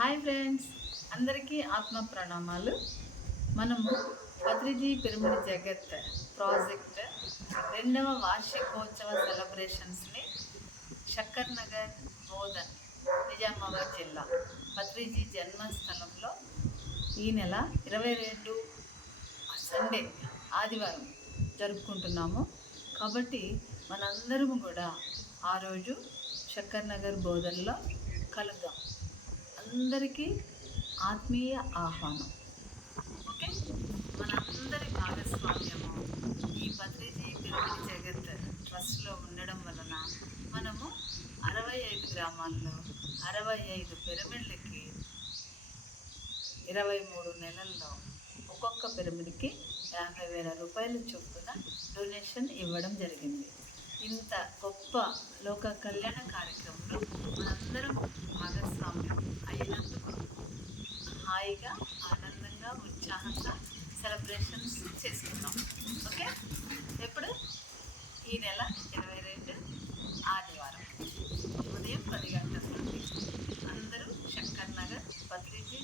Hi friends, అందరికీ ఆత్మ ప్రణామాలు. మనము పత్రిజీ పిరమిడ్ జగత్ ప్రాజెక్ట్ రెండవ వార్షికోత్సవ సెలబ్రేషన్స్ని శక్కర్ నగర్, బోధన్, నిజామాబాద్ జిల్లా పత్రిజీ జన్మస్థలంలో ఈ నెల 22 సండే ఆదివారం జరుపుకుంటున్నాము. కాబట్టి మనందరము కూడా ఆ రోజు శక్కర్ నగర్ బోధన్లో కలుద్దాం. అందరికీ ఆత్మీయ ఆహ్వానం. ఓకే, మనందరి భాగస్వామ్యము ఈ పత్రిజీ పిరమిడ్ జగత్ ట్రస్ట్లో ఉండడం వలన మనము 65 గ్రామాల్లో 65 పిరమిడ్లకి 23 నెలల్లో ఒక్కొక్క పిరమిడ్కి 50,000 రూపాయల చొప్పున డొనేషన్ ఇవ్వడం జరిగింది. ఇంత గొప్ప లోక కళ్యాణ కార్యక్రమంలో మనందరం భాగస్వామ్యం అయినందుకు హాయిగా, ఆనందంగా, ఉత్సాహంగా సెలబ్రేషన్స్ చేసుకుందాం. ఓకే, ఎప్పుడు ఈ నెల 22 ఆదివారం ఉదయం 10 గంటల నుండి అందరూ శక్కర్ నగర్ పత్రిజీ